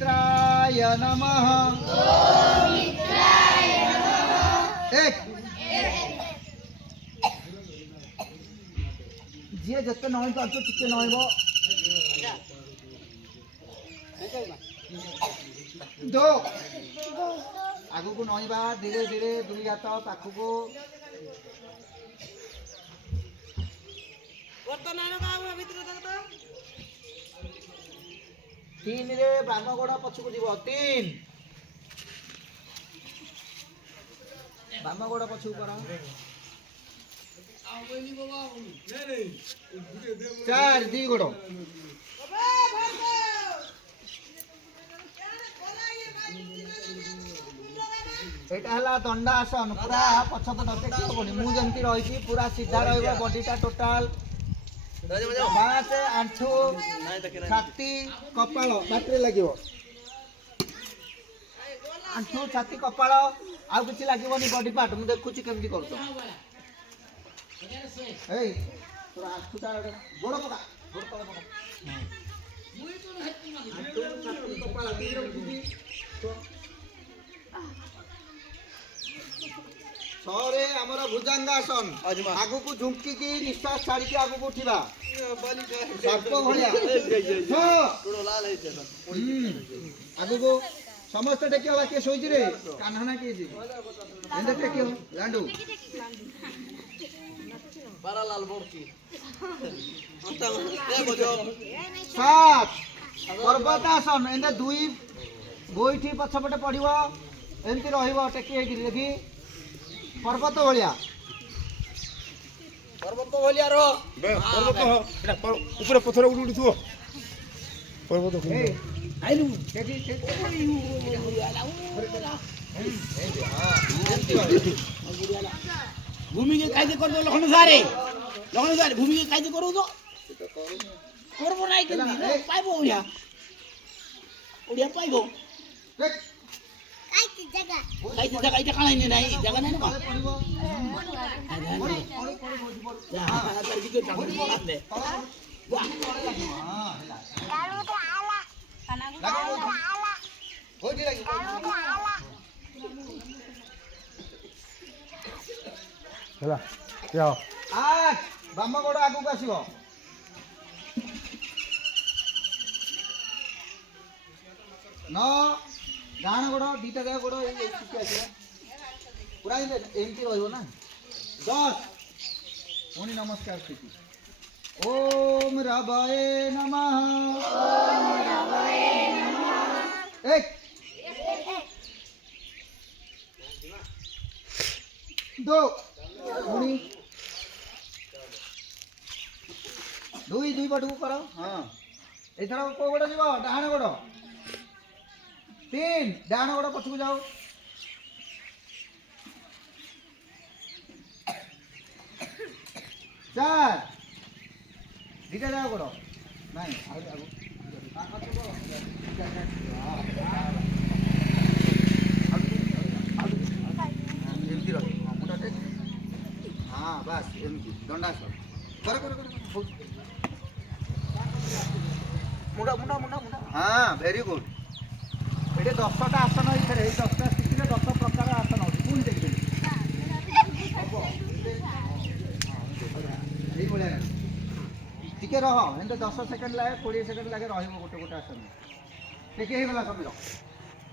मित्राय नमः। एक जी जिते नई पार्छ टिके नईब दो आगु को नईबा धीरे धीरे दुई हाथ पाखक तीन रे बाम गोड़ पछक जीव तीन बाम गोड़ पछक कर चार दी गोड़ एटा दंडासन पूरा पछक टेक हेनी मुझे रही पूरा सीधा रॉडीटा टोटाल बाँस आंठू छाती कपाल बाटरे लगे आंठू छाती कपाल आउ कि लगे बॉडी पार्ट मुझे देखुची केमती कर आंठूटा गोड़ पका गोड़ तले पका आंठू छाती कपाल छरे आमर भुजंगासन आगु को झुंकी की निश्वास छाड़ी के आगु को उठिबा सर्प भलिया आगु को समस्त टेकियो बाकी सोइ지 रे कान्हाना के जी एंदे टेकियो लांडू बारालाल बोरकी सात पर्वतासन एंदे दुई गोइठी पछपटे पड़िबो एंती रहिबो टेकी हेकि देखि पर्वत भलिया रो पर्वत एटा ऊपर पत्थर उडी थो पर्वत आइलु भूमि के कायदे कर दो लखन सारे भूमि के कायदे करो तो करबो नाही के पाइबो ओडिया पाइबो कायदे जगह इटा काना नाही जगह नाही ना या तर बिके टाकले वाह ହେଲା ଯାଅ आठ बाम गोड़ आगु आसब नौ डाण गोड़ दीटा जाक गोड़ पूरा एमती रहा 10 पुणी नमस्कार स्थिति ओम रवये नमः एक दो पुणी दुई दुई पटक कर हाँ एथर को गोड़ जीव डाण गोड़ तीन डाण गोड़ पछक जाओ चार दीटा जाओ गोड़ नहीं हाँ बस एमती दंडा कर मुंडा मुंडा मुंडा मुंडा हाँ वेरी गुड ये 10टा आसन ये 10टा स्थिति 10 प्रकार आसन अच्छे पुणी देखिए टिके रह 10 सेकेंड लगे 20 सेकेंड लगे रोटे गोटे आसन टेके गला समय